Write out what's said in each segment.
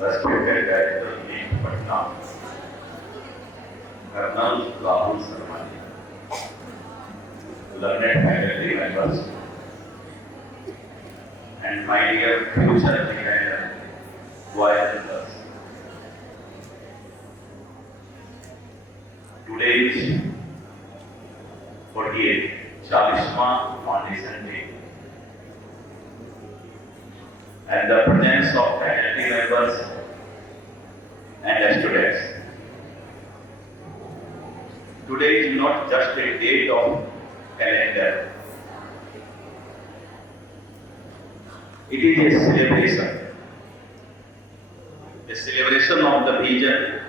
respected director in Patna, Colonel Rahul Sarmani, learned faculty members, and my dear future dependent voyagers. Today is 48th Chalisma Foundation Day, and the presence of faculty members and students. Today is not just a date of calendar. It is a celebration of the vision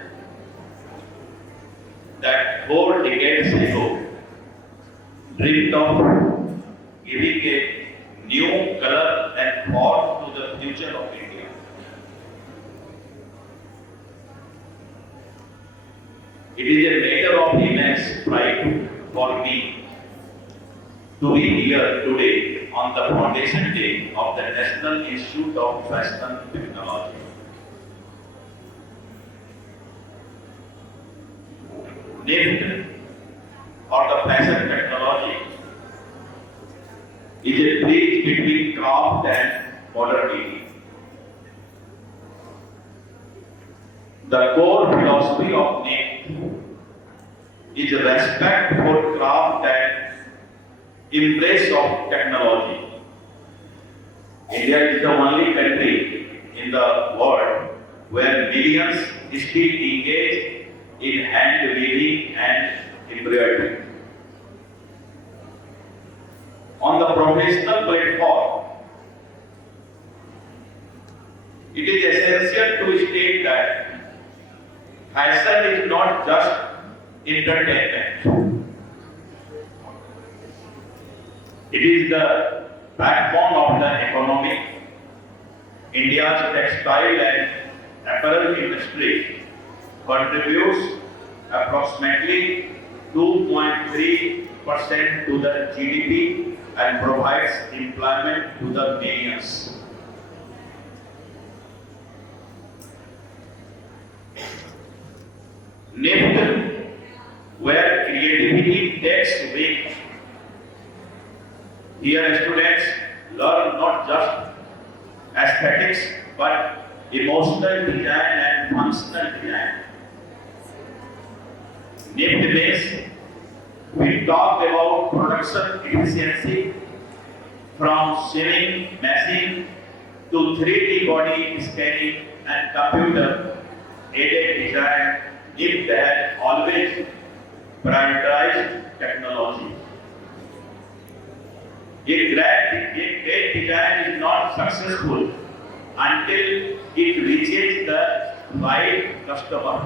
that 4 decades ago dreamed of giving a new color and form to the future of India. It is a matter of immense pride for me to be here today on the foundation day of the National Institute of Fashion Technology. NIFT, or the fashion technology, is a bridge between craft and modernity. The core philosophy of NIFT is respect for craft and embrace of technology. India is the only country in the world where millions still engage in hand weaving and embroidery. On the professional platform, it is essential to state that fashion is not just entertainment. It is the backbone of the economy. India's textile and apparel industry contributes approximately 2.3% to the GDP and provides employment to the millions. NIFT, where creativity takes wing. Here students learn not just aesthetics but emotional design and functional design. NIFT means we talk about production efficiency from sewing machine to 3D body scanning and computer aided design. NIFT has always prioritized technology. A great design is not successful until it reaches the right customer.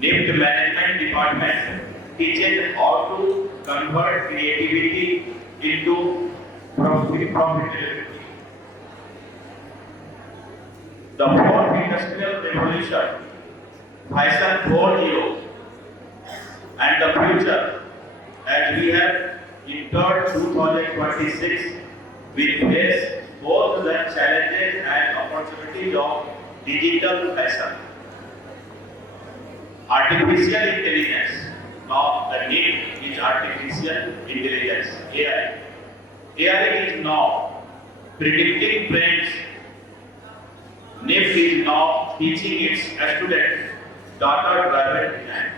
NIFT Management Department teaches how to convert creativity into profitability. The fourth industrial revolution, Fashion 4.0, and the future, as we have entered 2026, we face both the challenges and opportunities of digital fashion. Artificial intelligence. Now the name is artificial intelligence, AI. AI is now predicting trends. NIFT is now teaching its students data-driven design.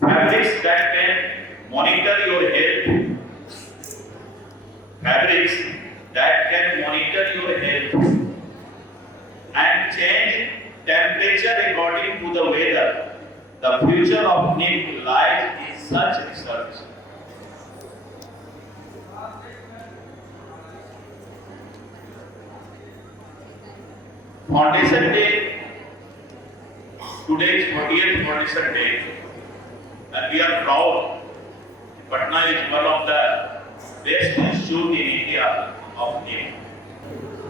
Fabrics that can monitor your health. Fabrics that can monitor your health and change temperature according to the weather. The future of NIFT lies in such research. Foundation Day, today is 40th Foundation Day, and we are proud. Patna is one of the best institute in India of NIFT.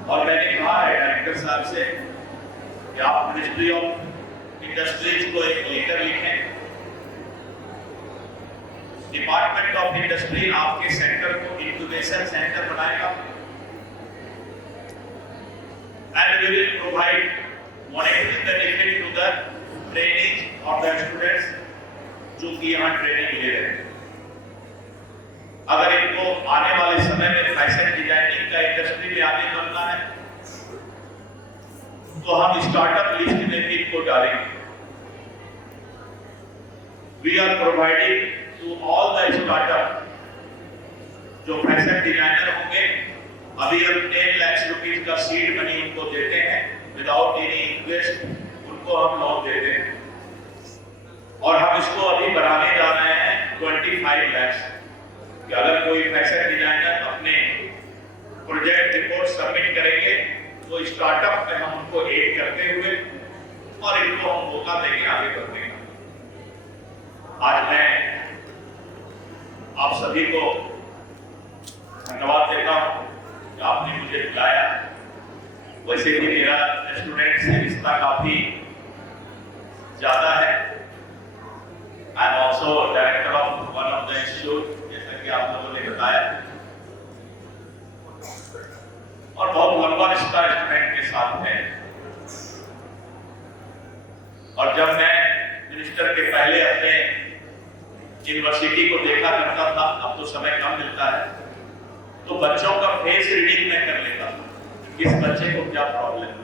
और मैंने कहा है डायरेक्टर साहब से कि आप ministry of industries को एक लेटर लिखें, डिपार्टमेंट ऑफ इंडस्ट्री आपके सेक्टर को इंक्यूबेशन सेंटर बनाएगा and we will provide monitoring benefit to the trainees of the students जो कि यहाँ ट्रेनिंग ले रहे हैं। अगर इनको आने वाले समय में फैशन डिजाइनिंग का इंडस्ट्री में आगे बढ़ना है तो हम स्टार्टअप लिस्ट में भी इनको डालेंगे। We are providing to all the startup जो फैशन डिजाइनर होंगे, अभी हम 10 लाख रुपीस का सीड मनी उनको देते हैं विदाउट एनी इन्वेस्ट, उनको हम लोन देते हैं और हम इसको अभी बढ़ाने जा रहे हैं 25 लाख कि अगर कोई फैशन डिजाइनर अपने प्रोजेक्ट रिपोर्ट सबमिट करेंगे तो स्टार्टअप में हम उनको एड करते हुए और इनको हम मौका देंगे आगे बढ़ने का। आज मैं आप सभी को धन्यवाद देता हूं कि आपने मुझे बुलाया। वैसे भी मेरा स्टूडेंट से रिश्ता काफी ज्यादा है। I am also director of one of the institute, जैसा कि आप लोगों ने बताया, और बहुत लंबा रिश्ता स्टूडेंट के साथ है। और जब मैं मिनिस्टर के पहले अपने यूनिवर्सिटी को देखा करता था, अब तो समय कम मिलता है, तो बच्चों का फेस रीडिंग मैं कर लेता था, किस बच्चे को क्या प्रॉब्लम है।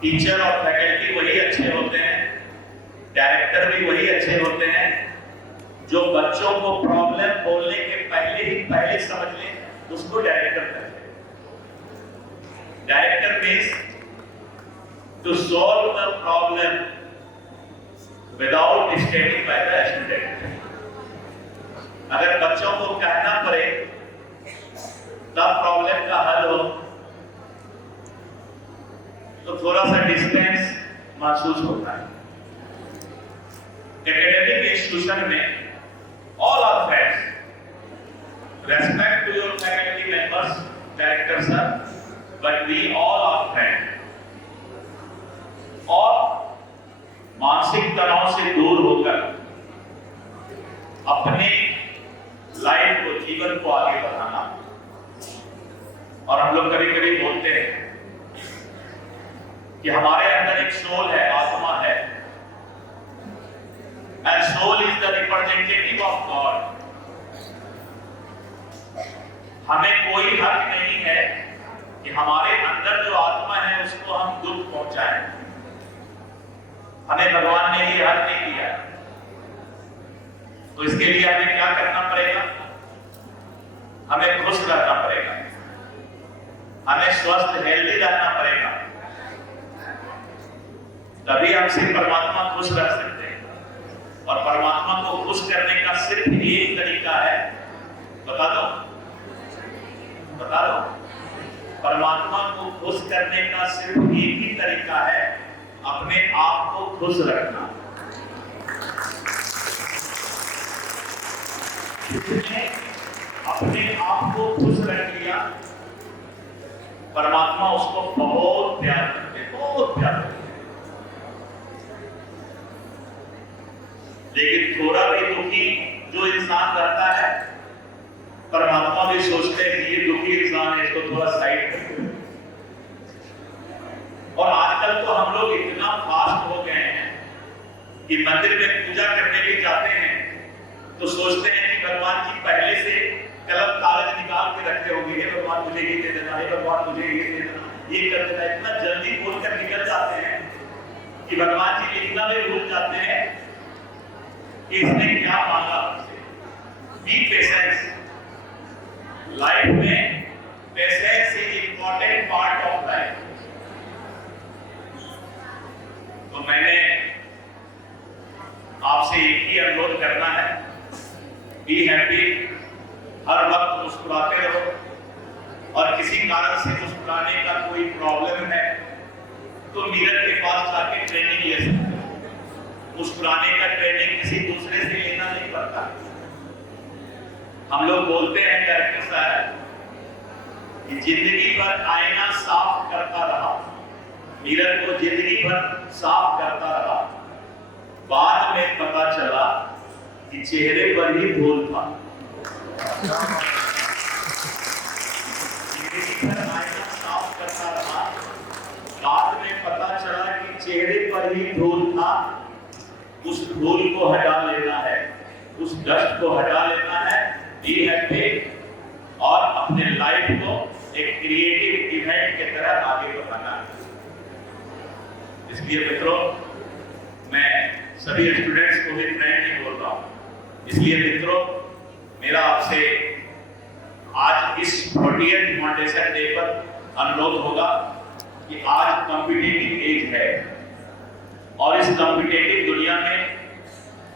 टीचर और फैकल्टी वही अच्छे होते हैं, डायरेक्टर भी वही अच्छे होते हैं जो बच्चों को प्रॉब्लम बोलने के पहले समझ लें, उसको डायरेक्टर कहते हैं। Director means to solve the problem without stating by the student. अगर बच्चों को कहना पड़े तब प्रॉब्लम का हल हो तो थोड़ा सा डिस्टेंस महसूस होता है। एकेडमिक इंस्टीट्यूशन में all are friends. Respect to your faculty members, director sir, but we all are friends. और मानसिक तनाव से दूर होकर अपने लाइफ को, जीवन को आगे बढ़ाना। और हम लोग कभी कभी बोलते हैं कि हमारे अंदर एक सोल है, आत्मा है, and soul is the representative of God. हमें कोई हक नहीं है कि हमारे अंदर जो आत्मा है उसको हम दुख पहुंचाएं। हमें भगवान ने ये हक नहीं दिया। तो इसके लिए हमें क्या करना पड़ेगा? हमें खुश रहना पड़ेगा, हमें स्वस्थ हेल्दी रहना पड़ेगा, तभी हम सिर्फ परमात्मा खुश रह सकते हैं। और परमात्मा को खुश करने का सिर्फ एक तरीका है, बता दो। परमात्मा को खुश करने का सिर्फ एक ही तरीका है, अपने आप को खुश रखना। जिसने अपने आप को खुश रख लिया, परमात्मा उसको बहुत प्यार करते, बहुत प्यार करते। लेकिन थोड़ा भी दुखी जो इंसान रहता है, परमात्मा भी सोचते हैं कि ये दुखी इंसान है, इसको थोड़ा साइड कर दो। और आजकल तो हम लोग इतना फास्ट हो गए हैं कि मंदिर में पूजा करने के जाते हैं तो सोचते हैं कि भगवान जी पहले से कलम कागज निकाल के रखे होंगे, हे भगवान मुझे ये दे देना, हे भगवान मुझे ये दे देना, ये कर देना। इतना जल्दी बोलकर निकल जाते हैं कि भगवान जी लिखना भी भूल जाते हैं कि इसने क्या मांगा हमसे। B patience. लाइफ में patience is important part of life. तो मैंने आपसे एक ही अनुरोध करना है, बी हैप्पी, हर वक्त मुस्कुराते रहो। और किसी कारण से मुस्कुराने का कोई प्रॉब्लम है तो मिरर के पास जाके ट्रेनिंग ले सकते हो। मुस्कुराने का ट्रेनिंग किसी दूसरे से लेना नहीं पड़ता। हम लोग बोलते हैं डायरेक्टर साहब कि जिंदगी भर आईना साफ करता रहा, मिरर को जिंदगी भर साफ करता रहा, बाद में पता चला कि चेहरे पर ही धूल था। जिंदगी भर आईना साफ करता रहा, चेहरे पर ही धूल था, उस धूल को हटा लेना है, उस डस्ट को हटा लेना है, बी हैप्पी, और अपने लाइफ को एक क्रिएटिव इवेंट की तरह आगे बढ़ाना है। इसलिए मित्रों, मैं सभी स्टूडेंट्स को भी फ्रेंडली बोल रहा हूं। इसलिए मित्रों, मेरा आपसे आज इस 40th फाउंडेशन डे पर अनुरोध होगा कि आज कॉम्पिटिटिव एज है और इस कॉम्पिटिटिव दुनिया में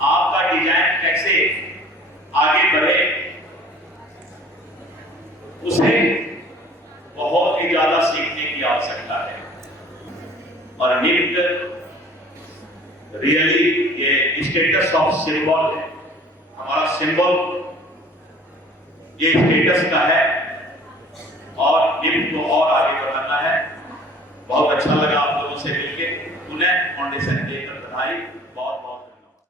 आपका डिजाइन कैसे आगे बढ़े, उसे बहुत ही ज्यादा सीखने की आवश्यकता है। और निफ्ट रियली ये स्टेटस ऑफ सिंबल है, हमारा सिंबल ये स्टेटस का है और निफ्ट को और आगे बढ़ाना है। बहुत अच्छा लगा आप लोगों से मिलकर। पुनः फाउंडेशन डे पर बधाई, बहुत बहुत